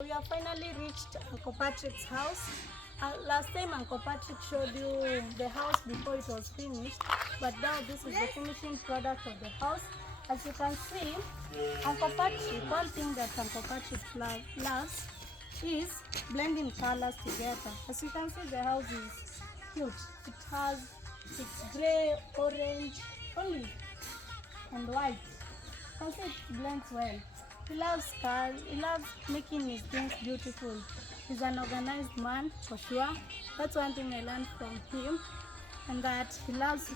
We have finally reached Uncle Patrick's house. Last time Uncle Patrick showed you the house before it was finished, but now this is the finishing product of the house. As you can see, Uncle Patrick, one thing that Uncle Patrick loves is blending colors together. As you can see, the house is cute. It's gray, orange, olive, and white. You can see it blends well. He loves cars. He loves making his things beautiful. He's an organized man for sure. That's one thing I learned from him, and that he loves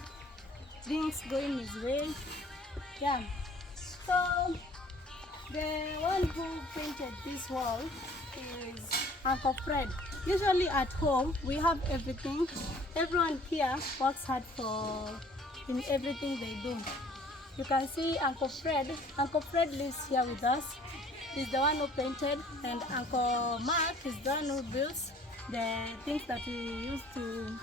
things going his way. Yeah. So the one who painted this wall is Uncle Fred. Usually at home we have everything. Everyone here works hard in everything they do. You can see Uncle Fred. Uncle Fred lives here with us. He's the one who painted, and Uncle Mark is the one who builds the things that we use to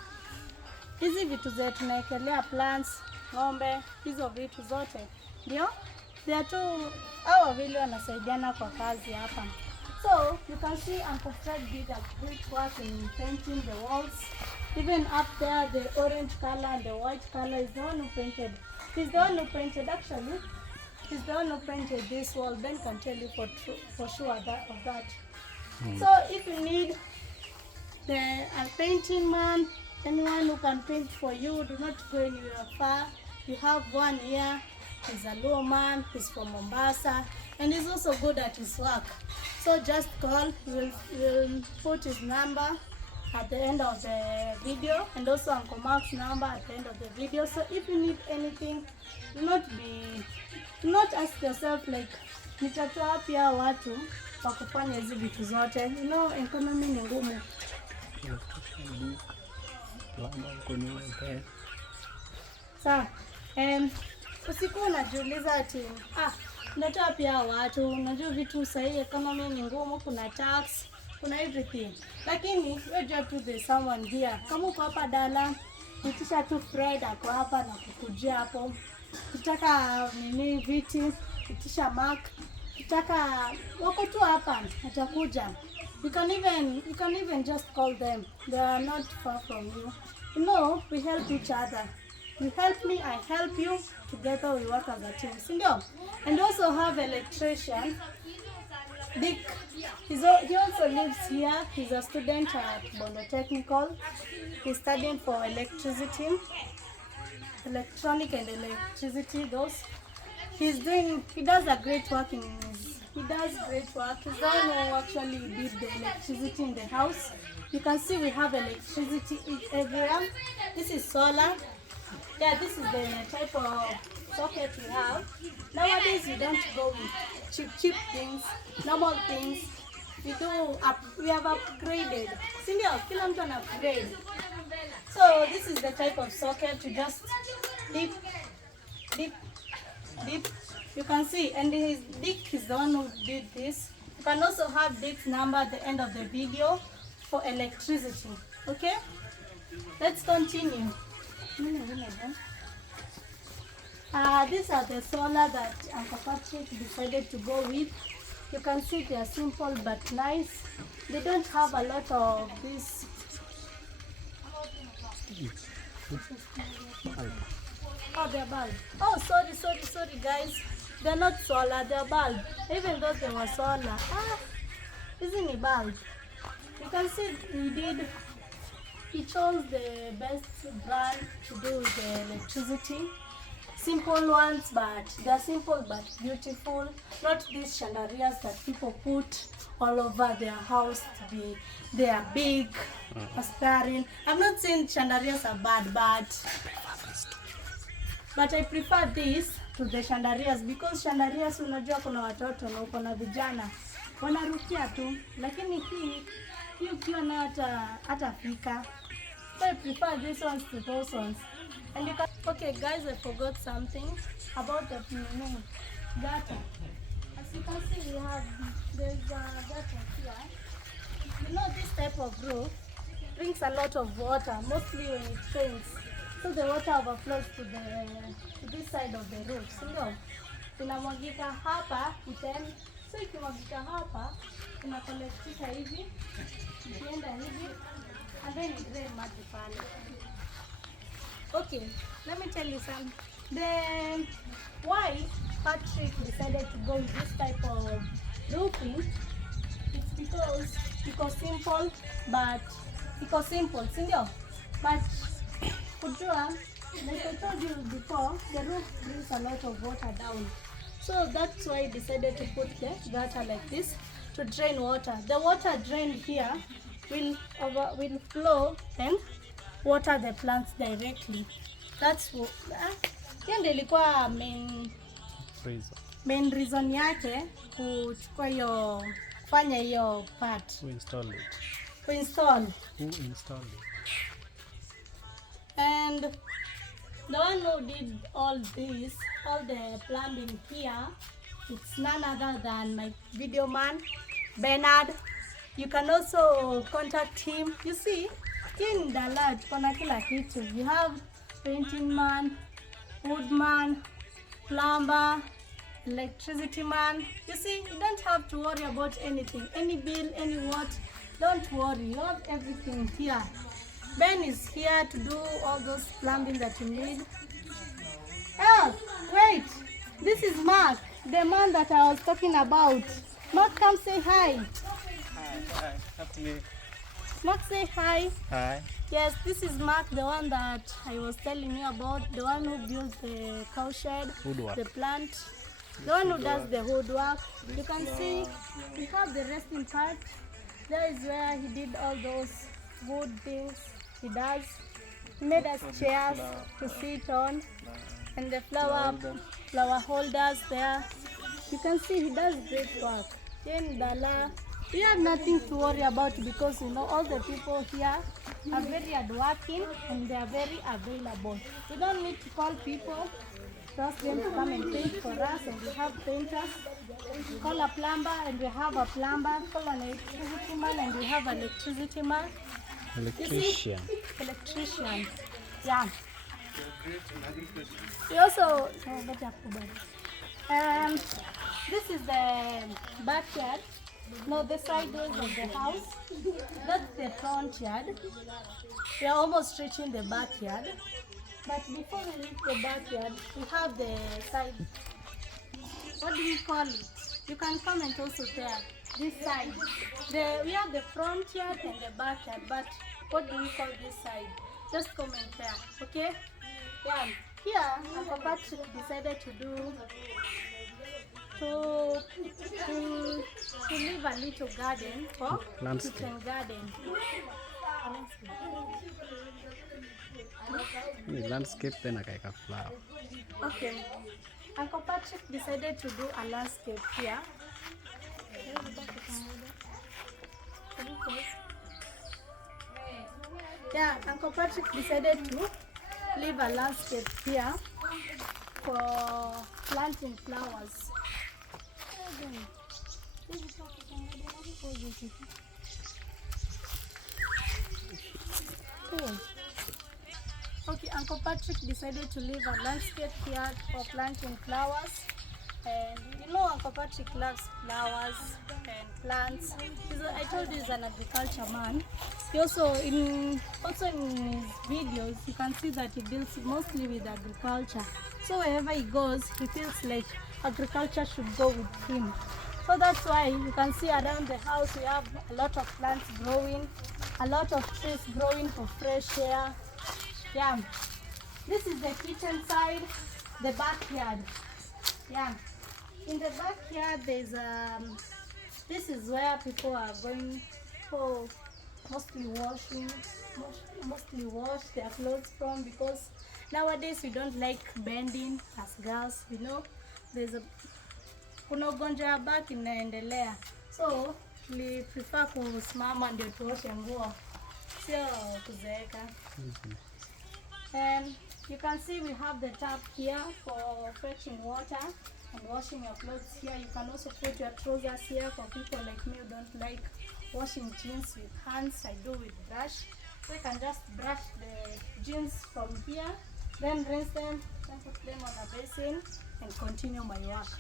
hizi vitu zetu tunaekelea plants, ng'ombe, hizo vitu zote. Ndio? They are two, hao wawili wanasaidiana kwa kazi hapa. So you can see Uncle Fred did a great work in painting the walls. Even up there, the orange color and the white color is the one who painted. He's the one who painted, actually. He's the one who painted this wall. Ben can tell you for sure of that. So if you need a painting man, anyone who can paint for you, do not go anywhere far. You have one here. He's a low man. He's from Mombasa, and he's also good at his work. So just call. We'll put his number at the end of the video, and also Uncle Mark's number at the end of the video. So if you need anything, do not ask yourself like nitatoa wapi hao watu wa kufanya hizi vitu zote. You know, economy ni ngumu. Sawa. Usiku unajiuliza ati nitatoa wapi hao watu? Unajua vitu sahihi, economy ni ngumu, kuna tax, kuna everything. Lakini you just to there's someone here. Kama uko hapa Dala, itisha tu Fred ako hapa na kukujia hapo. Ukitaka nini viti, itisha Mark. Ukitaka wako tu hapa, atakuja. You can even just call them. They are not far from you. You know, we help each other. You help me, I help you. Together we work as a team. Sindio? And also have electrician. Dick, he also lives here. He's a student at Bondo Technical. He's studying for electronic and electricity. He does great work. He's the one who actually did the electricity in the house. You can see we have electricity everywhere. This is solar. Yeah, this is the type of socket we have. Nowadays we don't go with cheap things, normal things. We have upgraded. Sindio, kila mtu ana upgrade. So this is the type of socket. You just dip. You can see, and Dick is the one who did this. You can also have Dick's number at the end of the video for electricity. Okay? Let's continue. These are the solar that Uncle Patrick decided to go with. You can see they are simple but nice. They don't have a lot of this. Oh, they're bulb. Oh, sorry guys. They're not solar, they're bulb. Even though they were solar. Isn't it bulb? You can see he chose the best brand to do the electricity. Simple ones, but they're simple but beautiful. Not these chandeliers that people put all over their house they are big, aspiring. I'm not saying chandeliers are bad, but I prefer this to the chandeliers, because chandeliers unajua kuna watoto na uko na vijana wanarukia tu, lakini hii ukiwa na hata fika. So I prefer these ones to those ones. And you can, okay guys, I forgot something about the gutter. As you can see, there's a gutter here. You know, this type of roof brings a lot of water, mostly when it rains. So the water overflows to this side of the roof. So inamwagika hapa, so ikimwagika hapa, unakolektisha hivi, ikienda hivi, and then you drain maji pale. Okay, let me tell you something. Then why Patrick decided to go with this type of roofing? It's because simple, sindio? But kujua, like I told you before, the roof brings a lot of water down. So that's why I decided to put the gutter like this to drain water. The water drained here will flow and water the plants directly. That's what hiyo ndio ilikuwa main reason yake kuchukua hiyo kufanya hiyo part. Who installed it? And the one who did all this, all the plumbing here, it's none other than my video man, Bernard. You can also contact him. You see, in the lodge, kuna kila kitu. You have painting man, woodman, plumber, electricity man. You see, you don't have to worry about anything. Any bill, any what, don't worry. You have everything here. Ben is here to do all those plumbing that you need. Oh, wait. This is Mark, the man that I was talking about. Mark, come say hi. Hi. Mark, say hi. Hi. Yes, this is Mark, the one that I was telling you about, the one who built the cow shed, Woodwork. the plant, the one who does the woodwork. You can see we have the resting part. There is where he did all those wood things he does. He made us chairs to sit on, and the flower holders there. You can see he does great work. Then Dala, we have nothing to worry about because you know all the people here are very hardworking and they are very available. We don't need to call people to ask them to come and paint for us, and we have painters. Call a plumber and we have a plumber. Call an electricity man and we have an electricity man. Electrician. Electrician. Yeah. We also this is the backyard. No, the side doors of the house. That's the front yard. We are almost reaching the backyard. But before we reach the backyard, we have the side. What do we call it? You can comment also there. This side. We have the front yard and the backyard. But what do we call this side? Just comment there. Okay? Yeah. Here, Uncle Patrick decided to leave a little garden for kitchen garden. Landscape then a flower. Okay. Uncle Patrick decided to do a landscape here. Yeah, Uncle Patrick decided to leave a landscape here for planting flowers. Okay, Uncle Patrick decided to leave a landscape here for planting flowers. And you know Uncle Patrick loves flowers and plants. I told you he's an agriculture man. He also in his videos you can see that he deals mostly with agriculture. So wherever he goes, he feels like agriculture should go with him. So that's why you can see around the house we have a lot of plants growing, a lot of trees growing for fresh air. Yeah. This is the kitchen side, the backyard. Yeah. In the backyard there's this is where people are going for mostly wash their clothes from, because nowadays we don't like bending as girls, you know. Kuna ugonjwa ya back inaendelea, so we prefer kusimama ndio tuoshe nguo, sio kuzeeka. And you can see we have the tap here for fetching water and washing your clothes here. You can also put your trousers here for people like me who don't like washing jeans with hands. I do with brush. So you can just brush the jeans from here, then rinse them, then put them on a basin and continue my work.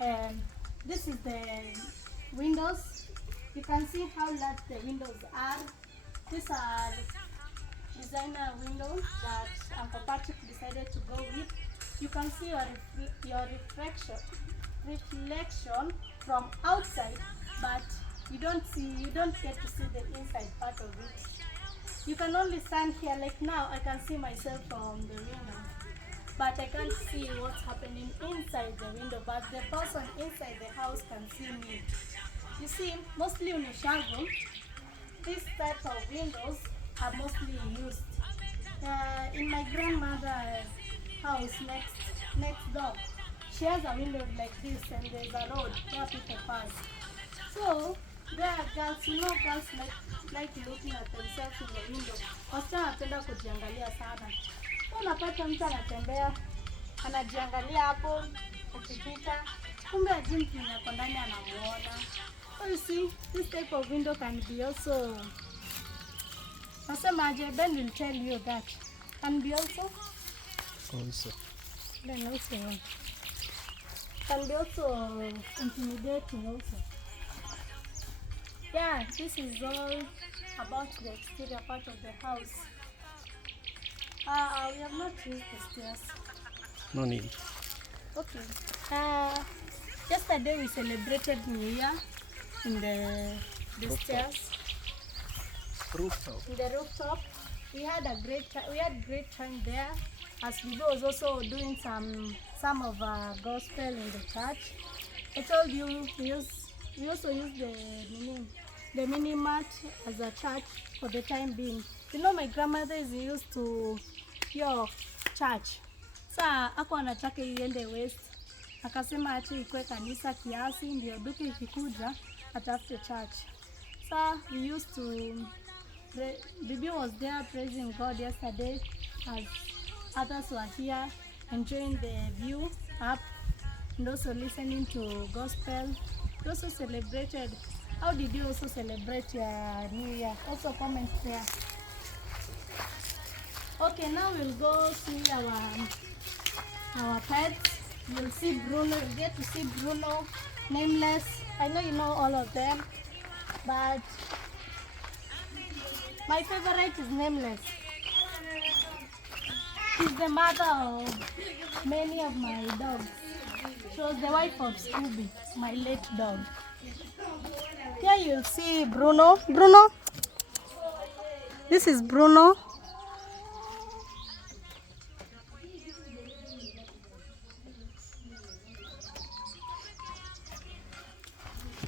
And this is the windows. You can see how large the windows are. These are designer windows that Uncle Patrick decided to go with. You can see your reflection from outside, but you don't get to see the inside part of it. You can only stand here. Like now I can see myself from the window, but I can't see what's happening inside the window, but the person inside the house can see me. You see, mostly in Ushago, these type of windows are mostly used. In my grandmother's house next door, she has a window like this, and there's a road where people pass. So there are girls, girls like looking at themselves in the window. Wasichana wanapenda kujiangalia sana. Unapata mtu anatembea anajiangalia hapo ukipita, kumbe ajui mtu yuko ndani anamuona. So you see, this type of window can be also, Ben will tell you that can be also then also can be also intimidating also. Yeah, this is all about the exterior part of the house. We have not used the stairs. No need. Okay. Yesterday we celebrated New Year in the stairs. Rooftop. In the rooftop. We had great time there. As Bibo was also doing some of gospel in the church. I told you we also use the mini mat as a church for the time being. You know, my grandmother is used to your church. Saa ako anataka iende west. Akasema acha ikuwe kanisa kiasi ndio duka ikikuja atafute church. So we used to Bibi was there praising God yesterday as others were here enjoying the view up and also listening to gospel. We also celebrated. How did you also celebrate your New Year? Also comment there. Okay, now we'll go see our pets. You'll see Bruno. You get to see Bruno, Nameless. I know you know all of them, but my favorite is Nameless. She's the mother of many of my dogs. She was the wife of Scooby, my late dog. Here you'll see Bruno. Bruno. This is Bruno.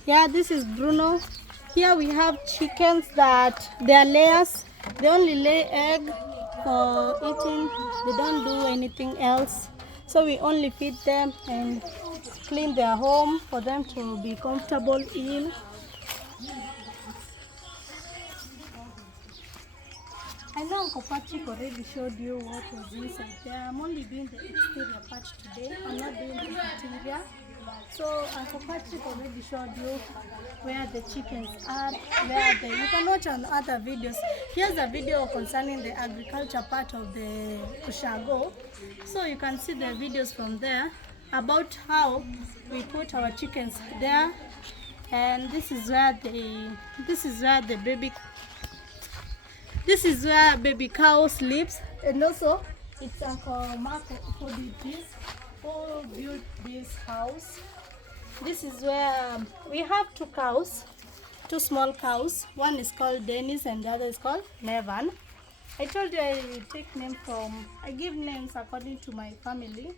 Yeah, this is Bruno. Here we have chickens that they are layers. They only lay egg for eating. They don't do anything else. So we only feed them and clean their home for them to be comfortable in. I know Uncle Patrick already showed you what was inside there. I'm only doing the exterior part today. I'm not doing the interior. So Uncle Patrick already showed you where the chickens are, you can watch on other videos. Here's a video concerning the agriculture part of the Ushago. So you can see the videos from there about how we put our chickens there. And this is where baby cow sleeps. And also it's Uncle Marco who did this. Who built this house. This is where we have two small cows. One is called Dennis and the other is called Nevan. I told you I give names according to my family,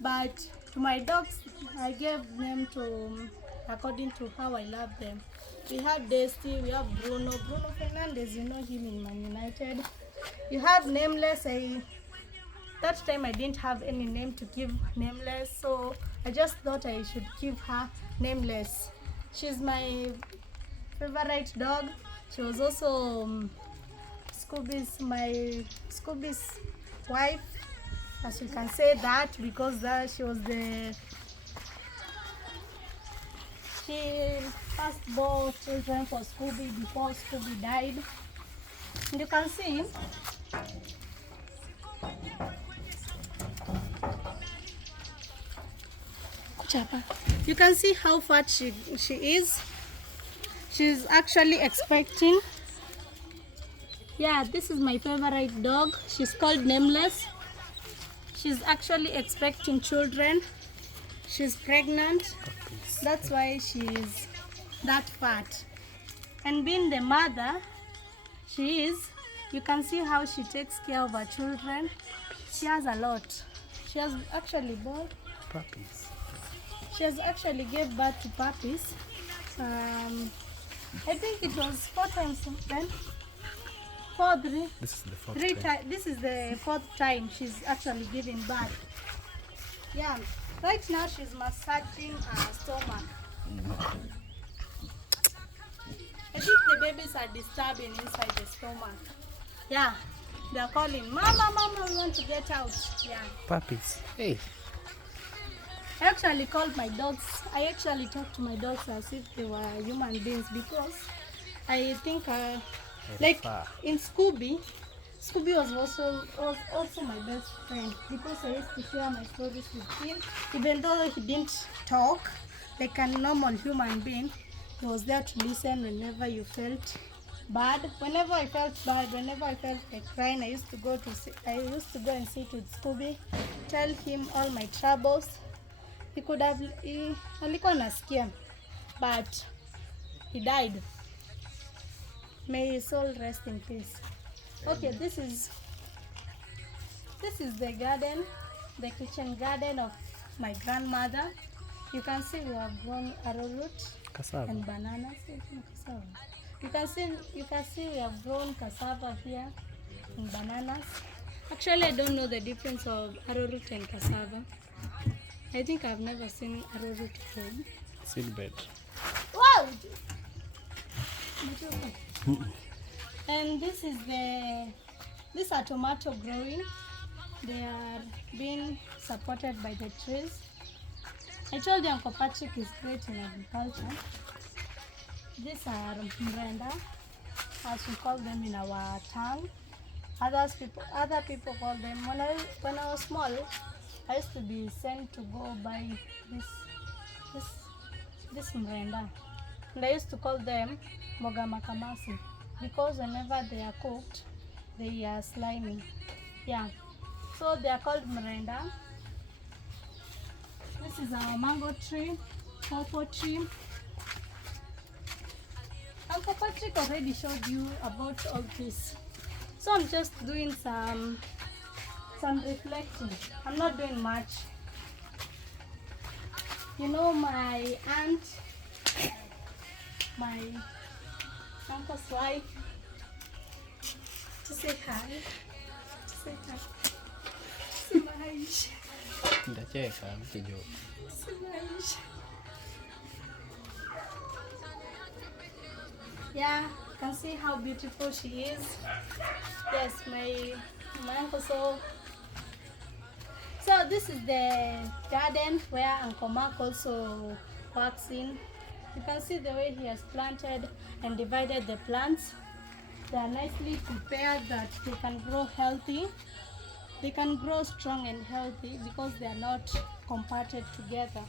but to my dogs I gave them according to how I love them. We have Dusty, we have Bruno Fernandez, you know him in Man United. You have Nameless. That time I didn't have any name to give Nameless, so I just thought I should give her Nameless. She's my favorite dog. She was also Scooby's wife, as you can say that, because she first bore children for Scooby before Scooby died. And you can see how fat she is. She's actually expecting. Yeah, this is my favorite dog. She's called Nameless. She's actually expecting children. She's pregnant. That's why she's that fat. And being the mother, she is, you can see how she takes care of her children. She has a lot. She has actually born. Puppies. She has actually gave birth to puppies. I think it was 4 times then. 4, 3. This is the fourth 3 time. times. This is the 4th time she's actually giving birth. Yeah. Right now she's massaging her stomach. I think the babies are disturbing inside the stomach. Yeah. They're calling, Mama, Mama, we want to get out. Yeah. Puppies. Hey. I actually called my dogs. I actually talked to my dogs as if they were human beings because I think, like far. in Scooby was also my best friend because I used to share my stories with him. Even though he didn't talk like a normal human being, he was there to listen whenever you felt bad. Whenever I felt bad, whenever I felt like crying, I used to go and sit with Scooby, tell him all my troubles. He could have, alikuwa nasikia, but he died. May his soul rest in peace. Okay, this is the garden, the kitchen garden of my grandmother. You can see we have grown arrowroot Cassava. and bananas. Cassava. You can see we have grown cassava here and bananas. Actually, I don't know the difference of arrowroot and cassava. I think I've never seen arrowroot grown. Seedbed. Wow! And these are tomato growing. They are being supported by the trees. I told you Uncle Patrick is great in agriculture. These are mrenda, as we call them in our tongue. Other people call them. When I was small, I used to be sent to go buy this mrenda, and I used to call them moga makamasi because whenever they are cooked, they are slimy. Yeah, so they are called mrenda. This is our mango tree, pawpaw tree. Uncle Patrick already showed you about all this, so I'm just doing some reflecting. I'm not doing much. You know, my aunt, my uncle's wife, to say hi. To say hi. To say Maisha. Ndacheka mkijo. To say Maisha. Yeah, you can see how beautiful she is. Yes, my uncle. So this is the garden where Uncle Mark also works in. You can see the way he has planted and divided the plants. They are nicely prepared that they can grow healthy. They can grow strong and healthy because they are not compacted together.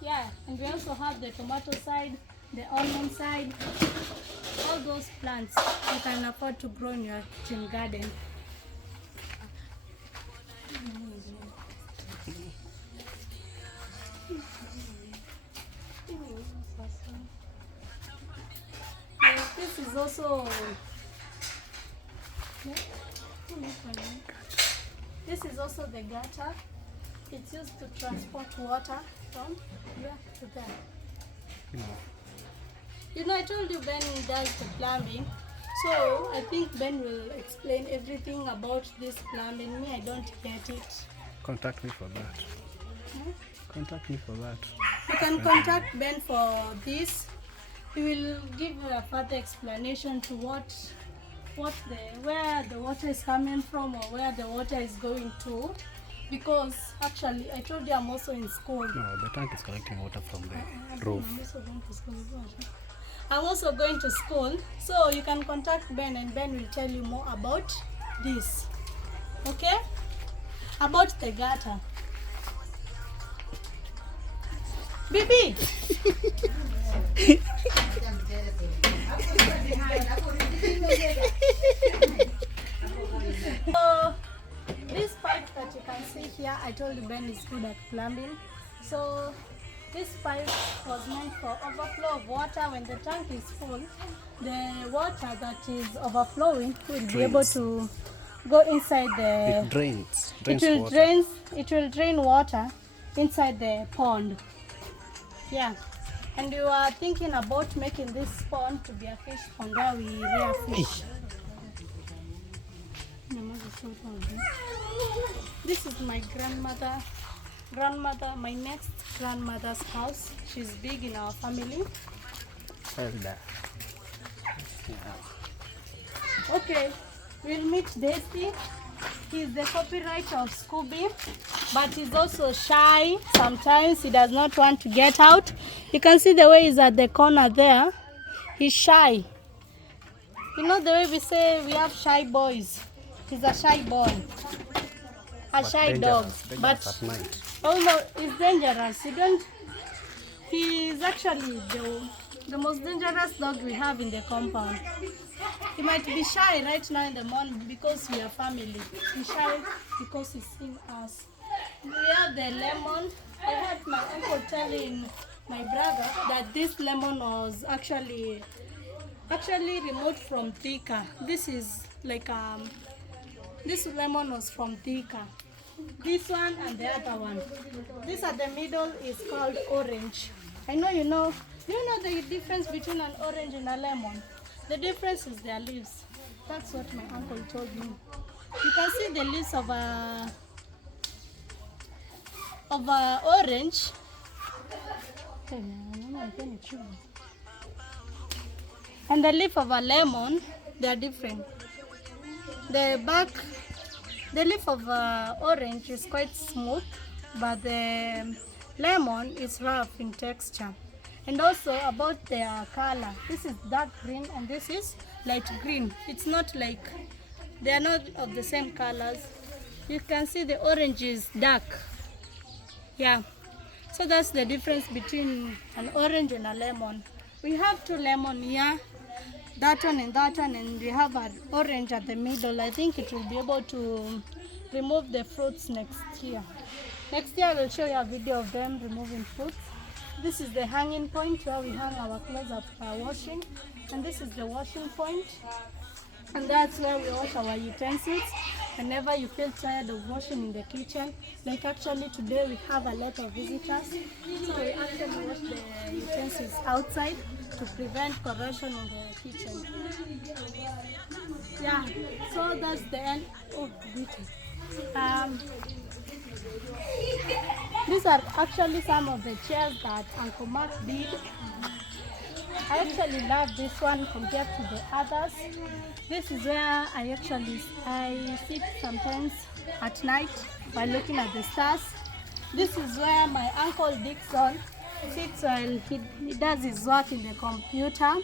Yeah, and we also have the tomato side, the onion side. All those plants you can afford to grow in your kitchen garden. This is also the gutter. It's used to transport water from here to there. You know, I told you Ben does the plumbing, so I think Ben will explain everything about this plumbing. Me, I don't get it. Contact me for that. Contact me for that. You can contact Ben for this. He will give you a further explanation to where the water is coming from or where the water is going to. Because actually, I told you I'm also in school. No, the tank is collecting water from the roof. I'm also going to school, so you can contact Ben and Ben will tell you more about this. Okay? About the gutter. Bibi! So, this pipe that you can see here, I told you Ben is good at plumbing. So, this pipe was meant for overflow of water. When the tank is full, the water that is overflowing will be able to go inside the... It drains. It will drain water inside the pond. Yeah. And we were thinking about making this pond to be a fish pond where we rear fish. This is my my next grandmother's house. She's big in our family. Elder. Yeah. Okay, we'll meet Daisy. He's the copywriter of Scooby, but he's also shy. Sometimes he does not want to get out. You can see the way he's at the corner there. He's shy. You know the way we say we have shy boys. He's a shy boy. A shy dog. But at night. although it's dangerous, he's actually the most dangerous dog we have in the compound. He might be shy right now in the morning because we are family. He's shy because he's seen us. We have the lemon. I heard my uncle telling my brother that this lemon was actually removed from Thika. This is like this lemon was from Thika. This one and the other one. This at the middle is called orange. I know you know. Do you know the difference between an orange and a lemon? The difference is their leaves. That's what my uncle told me. You can see the leaves of a orange. And the leaf of a lemon, they are different. The leaf of orange is quite smooth, but the lemon is rough in texture. And also about their color, this is dark green and this is light green. It's not like, they are not of the same colors. You can see the orange is dark. Yeah, so that's the difference between an orange and a lemon. We have two lemons here, that one, and we have an orange at the middle. I think it will be able to remove the fruits next year. Next year I will show you a video of them removing fruits. This is the hanging point where we hang our clothes after washing, and this is the washing point, and that's where we wash our utensils whenever you feel tired of washing in the kitchen. Like actually today we have a lot of visitors, so we actually wash the utensils outside to prevent corrosion in the kitchen. Yeah, so that's the end. Oh, beauty. These are actually some of the chairs that Uncle Mark did. I actually love this one compared to the others. This is where I sit sometimes at night while looking at the stars. This is where my Uncle Dixon sits while he does his work in the computer.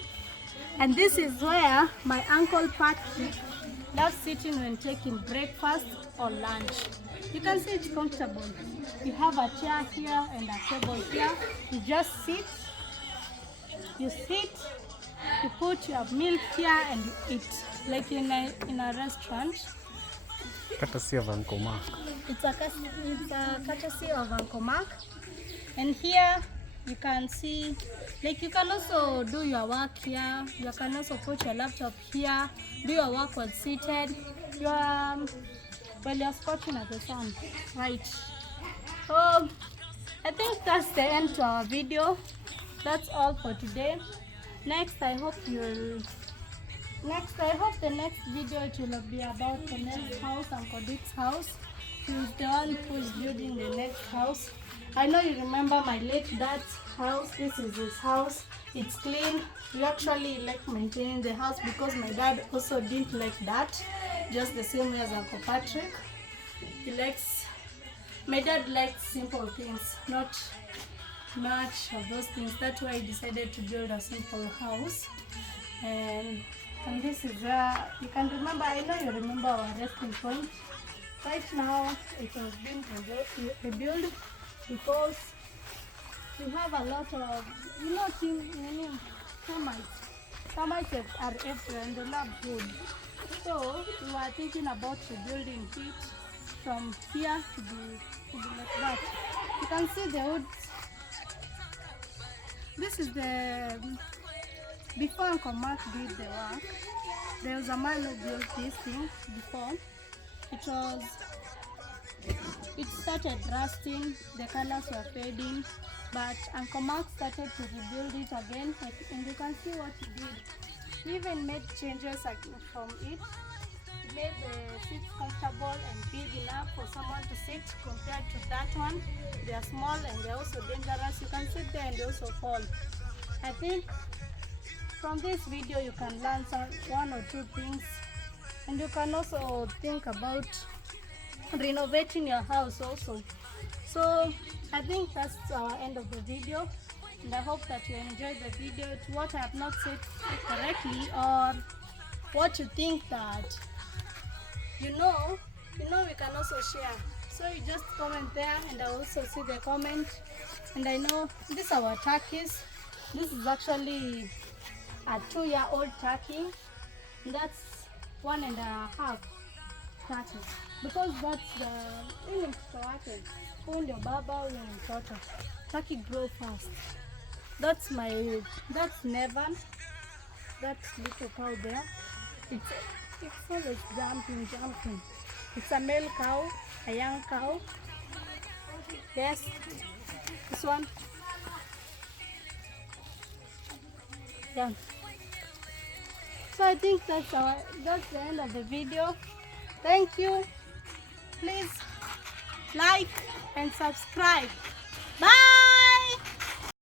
And this is where my Uncle Patrick loves sitting when taking breakfast or lunch. You can see it's comfortable. You have a chair here and a table here. You just sit, you put your milk here and you eat, like in a restaurant. Courtesy of Uncle Mark. It's a courtesy of Uncle Mark. And here you can see, like you can also do your work here. You can also put your laptop here, do your work while seated. While you're scorching at the sun, right? So I think that's the end to our video. That's all for today. I hope the next video it will be about the next house, Uncle Dick's house. He's the one who is building the next house. I know you remember my late dad's house. This is his house. It's clean. We actually like maintaining the house because my dad also didn't like that. Just the same way as Uncle Patrick. My dad likes simple things, not much of those things. That's why he decided to build a simple house. And this is where you can remember, I know you remember our resting point. Right now it has been rebuilt because we have a lot of, termites. Termites are everywhere and they love food. So we were thinking about rebuilding it from here to be like that. You can see the wood. This is the, before Uncle Mark did the work, there was a man who built this thing before. It started rusting, the colors were fading, but Uncle Mark started to rebuild it again, and you can see what he did. He even made changes from it. He made the seats comfortable and big enough for someone to sit compared to that one. They are small and they are also dangerous. You can sit there and they also fall. I think from this video you can learn one or two things, and you can also think about renovating your house also. So I think that's our end of the video, and I hope that you enjoyed the video. To what I have not said correctly, or what you think that you know, we can also share. So you just comment there, and I also see the comment. And I know these are our turkeys. This is actually a 2-year-old turkey. That's 1.5 turkey, because that's the mtoto wake. Huyu ndio baba, huyu ni mtoto. Turkey grow fast. That's Nevan. That little cow there. It's always jumping. It's a male cow, a young cow. Yes, this one. Yeah. So I think that's the end of the video. Thank you. Please like and subscribe. Bye.